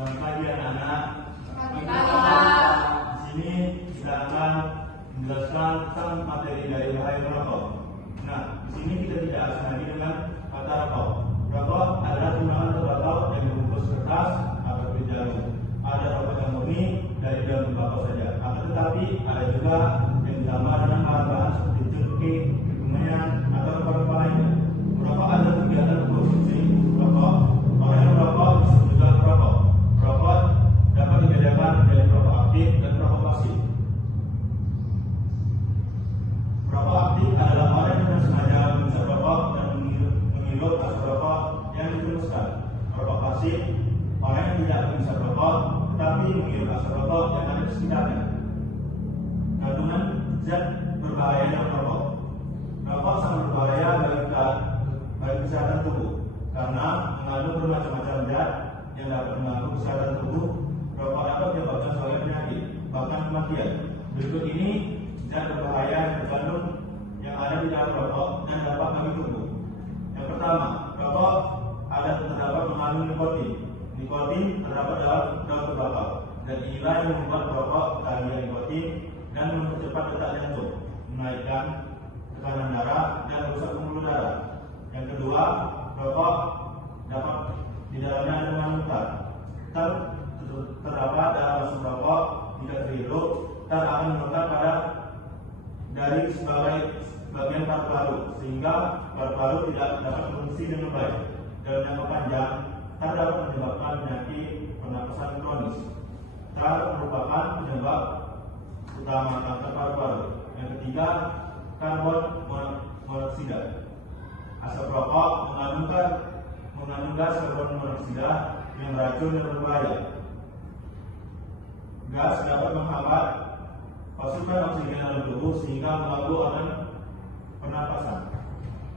Selamat pagi anak-anak. Selamat pagi, Pak. Di sini kita akan menjelaskan tentang materi dari bahaya merokok. Nah, di sini kita tidak asing lagi dengan kata rokok. Rokok adalah timbangan tembakau yang dibungkus kertas atau jarum. Ada rokok yang murni dari dalam tembakau saja. Akan tetapi ada juga yang ditambah dengan bahan-bahan seperti cengkeh, kemenyan, atau rokok-rokok lainnya. Merokok ada kegiatan konsumsi rokok. Orang yang merokok disebut juga perokok. Perokok dapat dibedakan menjadi perokok aktif dan perokok pasif. Perokok aktif adalah orang yang dengan sengaja menghisap rokok dan menghirup asap rokok yang dirumuskan. Perokok pasif orang yang tidak menghisap rokok tetapi menghirup asap rokok yang ada di sekitarnya. Kandungan zat berbahaya dalam rokok. Rokok sangat berbahaya bagi kesehatan tubuh karena mengandung bermacam-macam zat yang dapat mengganggu kesehatan tubuh. Rokok dapat menyebabkan suatu penyakit, bahkan kematian. Berikut ini zat berbahaya yang terkandung yang ada di dalam rokok dan dapat bagi tubuh. Yang pertama, rokok terdapat mengandung nikotin. Nikotin terdapat dalam daun tembakau dan inilah yang membuat rokok kaya nikotin dan mempercepat detak jantung, menaikkan tekanan darah dan merusak pembuluh darah. Yang kedua, rokok dapat di dalamnya ada mengandung tar terdapat dalam asap rokok tidak terhirup. Tar akan melekat pada dari sebagai bagian paru-paru sehingga paru-paru tidak dapat berfungsi dengan baik. Dalam jangka panjang, tar dapat menyebabkan penyakit pernapasan kronis. Tar merupakan penyebab utama kanker paru-paru. Yang ketiga, karbon monoksida. Asap rokok mengandung gas karbon monoksida yang beracun dan berbahaya. Gas dapat menghambat pasukan oksigen dalam tubuh sehingga mengganggu organ pernapasan.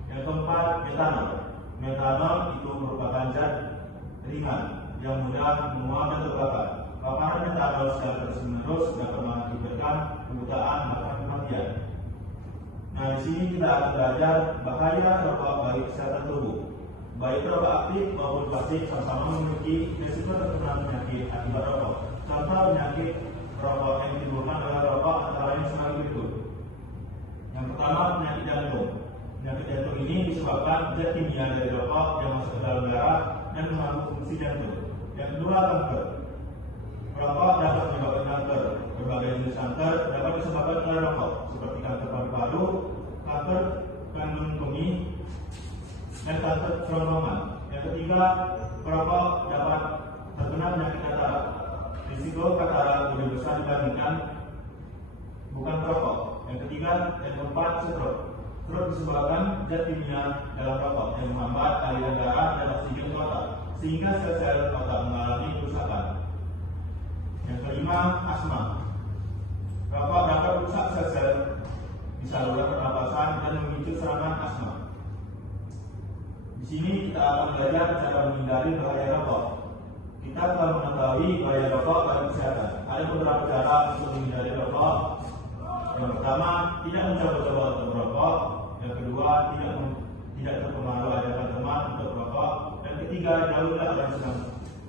Yang keempat, metanol. Metanol itu merupakan zat ringan yang mudah menguap dan terbakar. Paparan metanol secara terus-menerus dapat mengakibatkan kebutaan bahkan kematian. Nah, di sini kita akan belajar bahaya rokok bagi kesehatan tubuh. Baik rokok aktif maupun pasif sama-sama memiliki risiko terkena penyakit akibat rokok. Contoh penyakit rokok yang ditimbulkan oleh rokok antara lain sebagai berikut. Yang pertama, penyakit jantung. Penyakit jantung ini disebabkan zat kimia dari rokok yang masuk ke dalam darah dan mengganggu fungsi jantung. Yang kedua, kanker. Rokok dapat menyebabkan kanker. Berbagai jenis kanker dapat disebabkan oleh rokok, seperti kanker paru-paru, kanker kandung kemih, dan kanker kerongkongan. Yang ketiga, perokok dapat terkena penyakit katarak. Risiko katarak lebih besar dibandingkan bukan perokok. Yang ketiga, yang keempat, stroke. Stroke disebabkan zat kimia dalam rokok yang menghambat aliran darah dan oksigen ke otak, sehingga sel-sel otak mengalami kerusakan. Yang kelima, asma. Rokok dapat merusak sel-sel di saluran pernapasan dan memicu serangan asma. Di sini kita akan belajar cara menghindari bahaya rokok. Kita telah mengetahui bahaya rokok bagi kesehatan. Ada beberapa cara untuk menghindari rokok. Yang pertama, tidak mencoba-coba untuk merokok. Yang kedua, tidak terpengaruh ajakan teman untuk merokok. Yang ketiga, jauhilah orang yang sedang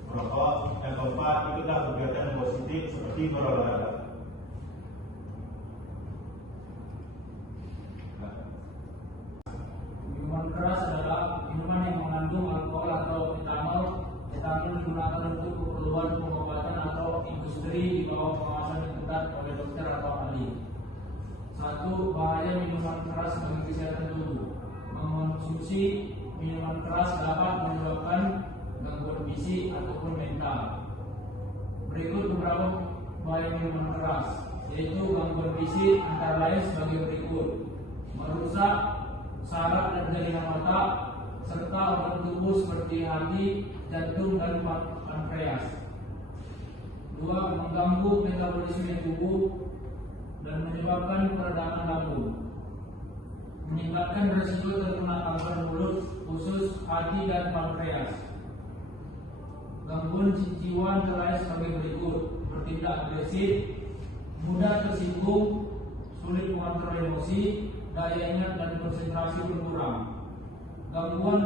merokok. Yang keempat, ikutlah kegiatan yang positif seperti berolahraga. Minuman keras adalah minuman yang mengandung alkohol atau etanol. Etanol digunakan untuk keperluan pengobatan atau industri di bawah pengawasan yang ketat oleh dokter atau ahli. Satu, bahaya minuman keras bagi kesehatan tubuh. Mengonsumsi minuman keras dapat menyebabkan gangguan fisik ataupun mental. Berikut beberapa bahaya minuman keras, yaitu gangguan fisik antara lain sebagai berikut: merusak saraf dan jaringan otak, serta organ tubuh seperti hati, jantung, dan pankreas. 2. Mengganggu metabolisme tubuh dan menyebabkan peradangan lambung, meningkatkan risiko terkena kanker mulut, usus, hati, dan pankreas. Gangguan jiwa antara lain sebagai berikut: bertindak agresif, mudah tersinggung, sulit mengontrol emosi, daya ingat dan konsentrasi berkurang. Gangguan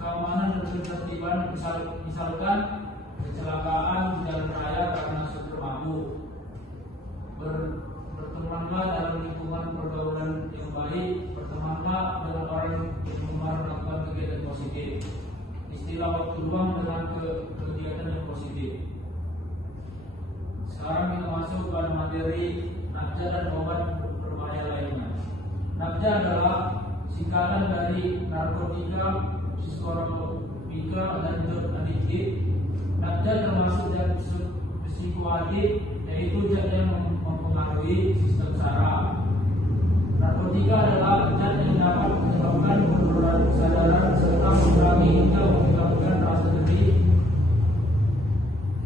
keamanan dan ketertiban misalkan kecelakaan, materi nafza dan obat berbahaya lainnya. Nafza adalah singkatan dari narkotika, psikotropika, dan zat adiktif. Nafza termasuk zat psikoaktif, yaitu zat yang mempengaruhi sistem saraf. Narkotika adalah zat yang dapat menyebabkan penurunan kesadaran serta mengurangi hingga menghilangkan rasa nyeri.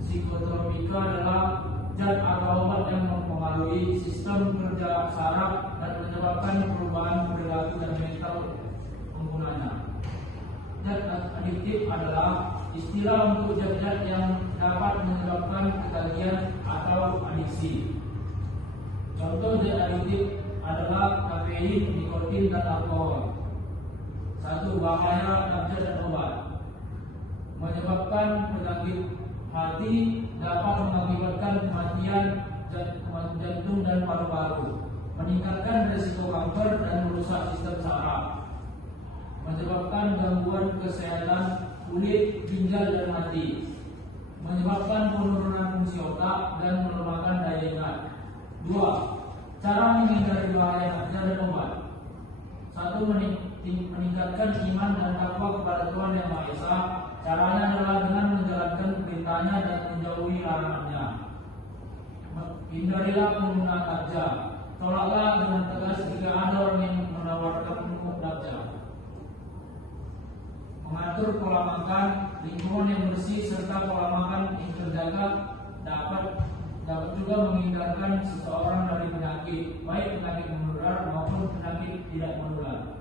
Psikotropika adalah zat atau obat yang mempengaruhi sistem kerja saraf dan menyebabkan perubahan perilaku dan mental penggunanya. Zat adiktif adalah istilah untuk zat-zat yang dapat menyebabkan ketagihan atau adiksi. Contoh zat adiktif adalah kafein, nikotin, dan alkohol. Satu, bahaya nafza dan obat. Menyebabkan penyakit hati, dapat mengakibatkan kematian jantung dan paru-paru, meningkatkan risiko kanker dan merusak sistem saraf, menyebabkan gangguan kesehatan kulit, ginjal, dan hati, menyebabkan penurunan fungsi otak dan melemahkan daya ingat. Dua, cara menghindari bahaya nafza dan obat. Satu, meningkatkan iman dan takwa kepada Tuhan Yang Maha Esa. Caranya adalah dengan menjalankan perintahnya dan menjauhi larangannya. Hindarilah penggunaan nafza. Tolaklah dengan tegas jika ada orang yang menawarkan nafza. Mengatur pola makan, lingkungan yang bersih serta pola makan yang terjaga dapat juga menghindarkan seseorang dari penyakit, baik penyakit menular maupun penyakit tidak menular.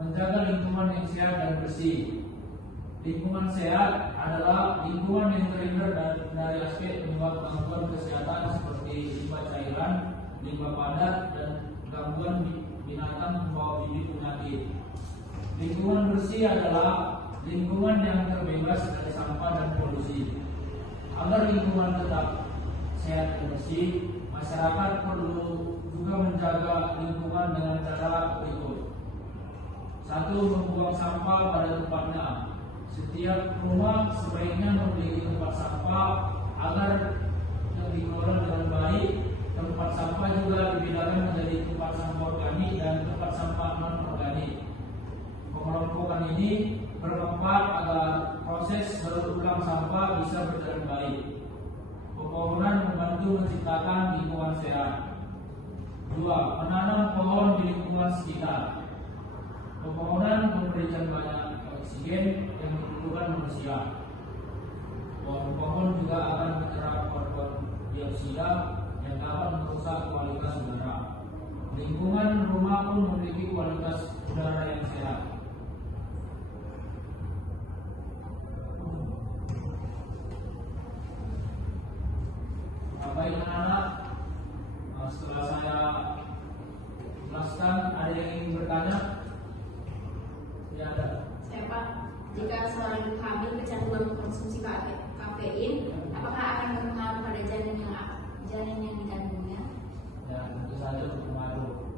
Menjaga lingkungan yang sehat dan bersih. Lingkungan sehat adalah lingkungan yang terhindar dari aspek penyebab gangguan kesehatan seperti limbah cairan, limbah padat, dan gangguan binatang membawa bibit penyakit. Lingkungan bersih adalah lingkungan yang terbebas dari sampah dan polusi. Agar lingkungan tetap sehat dan bersih, masyarakat perlu juga menjaga lingkungan dengan cara berikut. Satu, membuang sampah pada tempatnya. Setiap rumah sebaiknya memiliki tempat sampah agar dikelola dengan baik. Tempat sampah juga dibedakan menjadi tempat sampah organik dan tempat sampah non organik. Pengelompokan ini bermanfaat agar proses berulang sampah bisa berjalan baik. Pepohonan membantu menciptakan lingkungan sehat. Dua, menanam pohon di lingkungan sekitar. Pepohonan memberikan banyak oksigen yang dibutuhkan manusia. Pohon juga akan menyerap karbon dioksida yang dapat merusak kualitas udara. Lingkungan rumah pun memiliki kualitas udara yang sehat. Baik anak-anak, setelah saya jelaskan, ada yang ingin bertanya? Ya, ada. Saya Pak, jika seorang ibu hamil kecanduan mengkonsumsi kafein, apakah akan berpengaruh pada janin yang dikandungnya? Ya, tentu saja berpengaruh.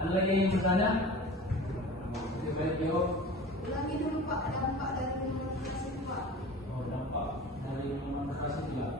Ada lagi yang ingin bertanya? Lebih baik jawab. Ulangi dulu Pak, dampak dari minuman keras itu Pak. Oh, dampak dari minuman keras itu ya.